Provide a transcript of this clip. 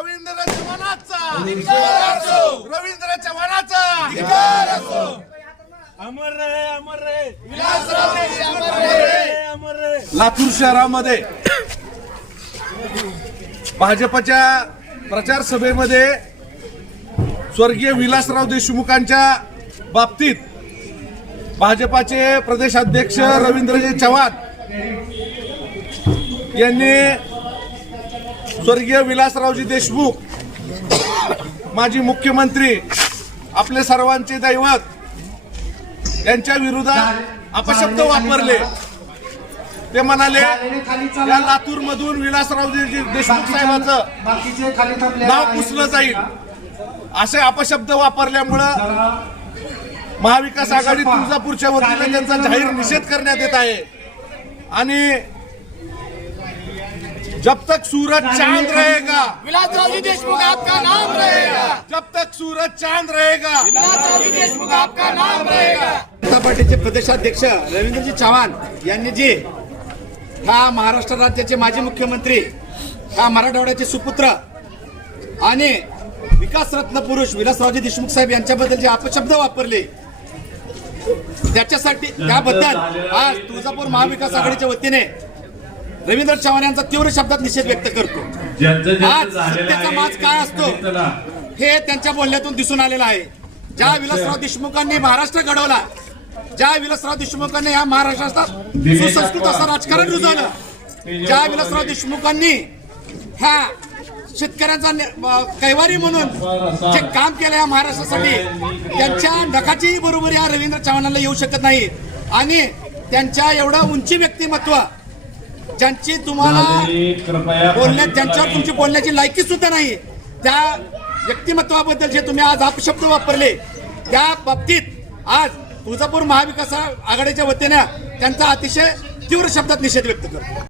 रवींद्र चव्हाणांचा रवींद्र चव्हाणांचा अमर रहे, अमर रहे, विलासराव देशमुख अमर रहे, अमर रहे। लातूर शहरामध्ये भाजपच्या प्रचार सभेमध्ये स्वर्गीय विलासराव देशमुखांच्या बाबतीत भाजपाचे प्रदेशाध्यक्ष रवींद्रजी चव्हाण यांनी स्वर्गीय विलासरावजी देशमुख माजी मुख्यमंत्री आपले सर्वांचे दैवत यांच्या विरोधात अपशब्द वापरले। ते म्हणाले या लातूर मधून विलासरावजी देशमुख साहेबांचं नाव पुसलं जाईल असे अपशब्द वापरल्यामुळं महाविकास आघाडी तुळजापूरच्या वतीने त्यांचा जाहीर निषेध करण्यात येत आहे। आणि जब तक सूरज चांद रहेगा विलासराव देशमुख आपका नाम रहेगा। जब तक सूरज चांद रहेगा विलासराव देशमुख आपका नाम रहेगा। जनता पार्टीचे प्रदेशाध्यक्ष रवींद्रजी चव्हाण यांनी जे हा महाराष्ट्र राज्याचे माजी मुख्यमंत्री, हा मराठवाड्याचे सुपुत्र आणि विकासरत्न पुरुष विलासरावजी देशमुख साहेब यांच्याबद्दल जे अपशब्द वापरले त्याबद्दल आज तुळजापूर महाविकास आघाडीच्या वतीने रवींद्र चव्हाण यांचा तीव्र शब्दात निषेध व्यक्त करतो। आज सत्तेचा माज काय असतो हे त्यांच्या बोलण्यातून दिसून आलेलं आहे। ज्या विलासराव देशमुखांनी महाराष्ट्र घडवला, ज्या विलासराव देशमुखांनी या महाराष्ट्रात सुसंस्कृत असं राजकारण रुजवलं, ज्या विलासराव देशमुखांनी ह्या शेतकऱ्यांचा कैवारी म्हणून जे काम केलं या महाराष्ट्रासाठी, त्यांच्या नखाचीही बरोबर या रवींद्र चव्हाणांना येऊ शकत नाही। आणि त्यांच्या एवढं उंची व्यक्तिमत्व ज्यांची तुम्हाला बोलण्यात, ज्यांच्यावर तुमची बोलण्याची लायकी सुद्धा नाही, त्या व्यक्तिमत्वाबद्दल जे तुम्ही आज अपशब्द वापरले त्या बाबतीत आज तुळजापूर महाविकास आघाडीच्या वतीने त्यांचा अतिशय तीव्र शब्दात निषेध व्यक्त करतो।